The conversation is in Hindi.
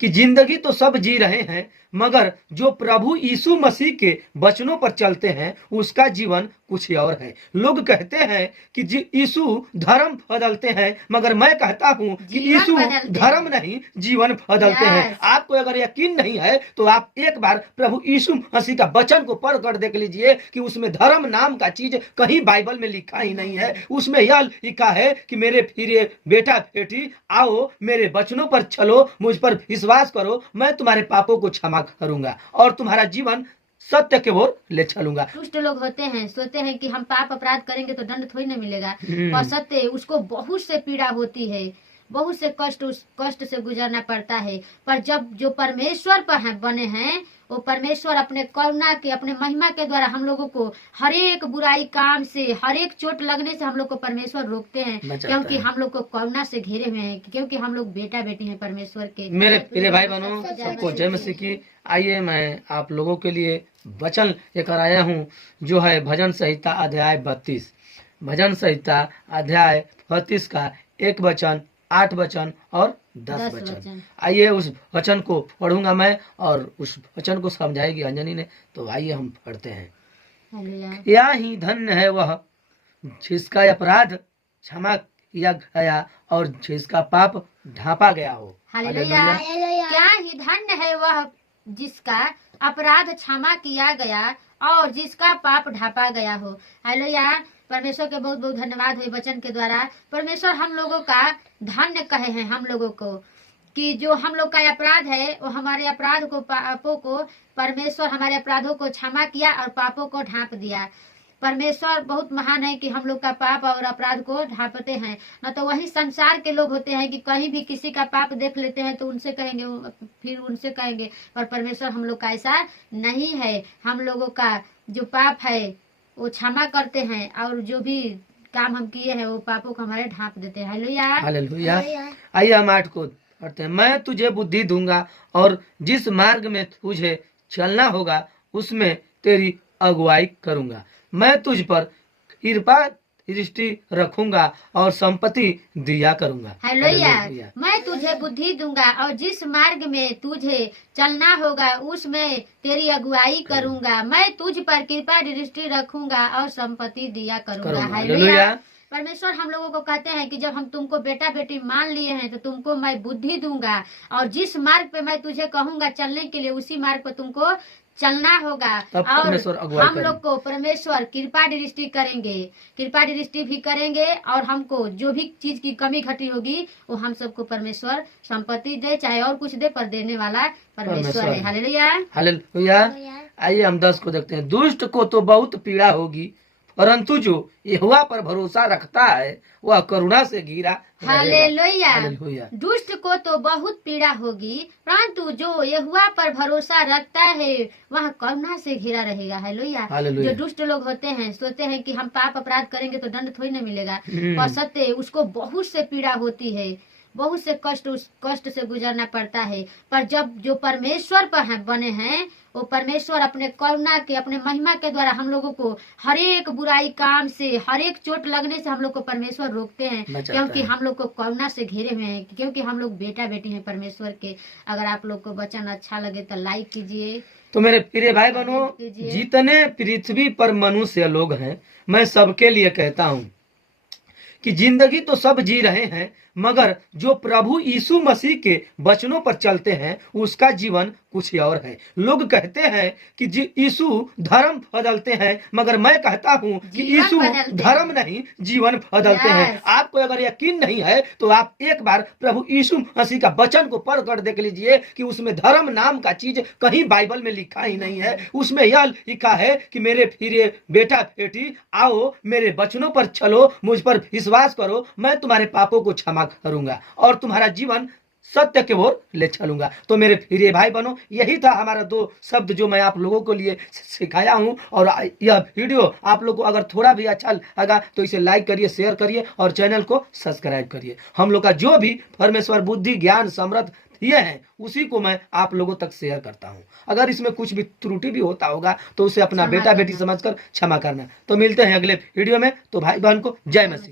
कि जिंदगी तो सब जी रहे हैं, मगर जो प्रभु यीशु मसीह के वचनों पर चलते हैं उसका जीवन कुछ और है। लोग कहते हैं कि यीशु धर्म बदलते हैं, मगर मैं कहता हूं कि यीशु धर्म नहीं जीवन बदलते हैं। आपको अगर यकीन नहीं है तो आप एक बार प्रभु यीशु मसीह का वचन को पढ़ कर देख लीजिए कि उसमें धर्म नाम का चीज कहीं बाइबल में लिखा ही नहीं है। उसमें यह लिखा है कि मेरे प्रिय बेटा बेटी आओ मेरे वचनों पर चलो, मुझ पर विश्वास करो, मैं तुम्हारे पापों को क्षमा करूंगा और तुम्हारा जीवन सत्य के ओर ले चलूंगा। दुष्ट लोग होते हैं, सोचते हैं कि हम पाप अपराध करेंगे तो दंड थोड़ी ना मिलेगा, पर सत्य उसको बहुत से पीड़ा होती है, बहुत से कष्ट से गुजरना पड़ता है। पर जब जो परमेश्वर पर बने हैं वो परमेश्वर अपने करुणा के अपने महिमा के द्वारा हम लोगों को हर एक बुराई काम से, हर एक चोट लगने से हम लोग को परमेश्वर रोकते हैं, क्योंकि हम लोग को करुणा से घेरे हुए हैं, क्योंकि हम लोग बेटा बेटी हैं परमेश्वर के। मेरे प्रिय भाई बहनों, सबको जय मसीह की। आइए मैं आप लोगों के लिए वचन लेकर आया हूँ जो है भजन संहिता अध्याय 32। भजन संहिता अध्याय 32 का 1 वचन, 8 वचन और 10 वचन। आइए उस वचन को पढ़ूंगा मैं और उस वचन को समझाएगी अंजनी ने। तो आइए हम पढ़ते हैं। या ही धन्य है वह जिसका अपराध क्षमा किया गया और जिसका पाप ढांपा गया हो। हालेलुया। क्या ही धन्य है वह जिसका अपराध क्षमा किया गया और जिसका पाप ढांपा गया हो। हालेलुया। परमेश्वर के बहुत बहुत धन्यवाद है वचन के द्वारा। परमेश्वर हम लोगों का धन्य कहे हैं हम लोगों को, कि जो हम लोग का अपराध है वो हमारे अपराध को, पापों को, परमेश्वर हमारे अपराधों को क्षमा किया और पापों को ढांप दिया। परमेश्वर बहुत महान है कि हम लोग का पाप और अपराध को ढांपते हैं। न तो वही संसार के लोग होते हैं कि कहीं भी किसी का पाप देख लेते हैं तो उनसे कहेंगे, फिर उनसे कहेंगे, पर परमेश्वर हम लोग का ऐसा नहीं है। हम लोगों का जो पाप है वो क्षमा करते हैं और जो भी काम हम किए हैं वो पापों को हमारे ढांप देते हैं। हालेलुया। हालेलुया। आइए हम 8 को पढ़ते हैं। मैं तुझे बुद्धि दूंगा और जिस मार्ग में तुझे चलना होगा उसमें तेरी अगुवाई करूंगा। मैं तुझ पर कृपा दृष्टि रखूंगा और संपत्ति दिया करूंगा। हालेलुया। मैं तुझे बुद्धि दूंगा और जिस मार्ग में तुझे चलना होगा उसमें तेरी अगुवाई करूंगा। मैं तुझ पर कृपा दृष्टि रखूंगा और संपत्ति दिया करूंगा। हालेलुया। परमेश्वर हम लोगों को कहते हैं कि जब हम तुमको बेटा बेटी मान लिए हैं तो तुमको मैं बुद्धि दूंगा और जिस मार्ग पे मैं तुझे कहूंगा चलने के लिए उसी मार्ग पे तुमको चलना होगा और हम लोग को परमेश्वर कृपा दृष्टि करेंगे, कृपा दृष्टि भी करेंगे और हमको जो भी चीज की कमी घटी होगी वो हम सबको परमेश्वर संपत्ति दे, चाहे और कुछ दे, पर देने वाला परमेश्वर है। हालेलुया। हालेलुया। आइए हम 10 को देखते हैं। दुष्ट को तो बहुत पीड़ा होगी परंतु जो यहोवा पर भरोसा रखता है वह करुणा से घिरा। हालेलुया। दुष्ट को तो बहुत पीड़ा होगी परंतु जो यहोवा पर भरोसा रखता है वह करुणा से घिरा रहेगा। हालेलुया। जो दुष्ट लोग होते हैं, सोचते हैं कि हम पाप अपराध करेंगे तो दंड थोड़ी ना मिलेगा, पर सत्य उसको बहुत से पीड़ा होती है, बहुत से कष्ट से गुजरना पड़ता है। पर जब जो परमेश्वर पर बने हैं वो परमेश्वर अपने करुणा के अपने महिमा के द्वारा हम लोगों को हर एक बुराई काम से, हर एक चोट लगने से हम लोग को परमेश्वर रोकते हैं, क्योंकि हम लोग को करुणा से घेरे हुए हैं, क्योंकि हम लोग बेटा बेटी हैं परमेश्वर के। अगर आप लोग को वचन अच्छा लगे तो लाइक कीजिए। तो मेरे प्रिय भाई बहनों, जितने पृथ्वी पर मनुष्य लोग हैं मैं सबके लिए कहता हूँ कि जिंदगी तो सब जी रहे हैं, मगर जो प्रभु यीशु मसीह के वचनों पर चलते हैं उसका जीवन कुछ और है। लोग कहते हैं कि यीशु धर्म बदलते हैं, मगर मैं कहता हूं कि यीशु धर्म नहीं जीवन बदलते हैं। आपको अगर यकीन नहीं है तो आप एक बार प्रभु यीशु मसीह का वचन को पढ़ कर देख लीजिए कि उसमें धर्म नाम का चीज कहीं बाइबल में लिखा ही नहीं है। उसमें यह लिखा है कि मेरे प्रिय बेटा बेटी आओ मेरे वचनों पर चलो, मुझ पर विश्वास करो, मैं तुम्हारे पापों को क्षमा करूंगा और तुम्हारा जीवन सत्य के ओर ले चलूंगा। तो मेरे प्रिय भाई बहनों, यही था हमारा 2 शब्द जो मैं आप लोगों को लिए सिखाया हूं। और यह वीडियो आप लोग को अगर थोड़ा भी अच्छा लगा तो इसे लाइक करिए, शेयर करिए और चैनल को सब्सक्राइब करिए। हम लोग का जो भी परमेश्वर बुद्धि ज्ञान समृद्ध ये है उसी को मैं आप लोगों तक शेयर करता हूं। अगर इसमें कुछ भी त्रुटि भी होता होगा तो उसे अपना बेटा बेटी समझकर क्षमा करना। तो मिलते हैं अगले वीडियो में। तो भाई बहन को जय मसीह।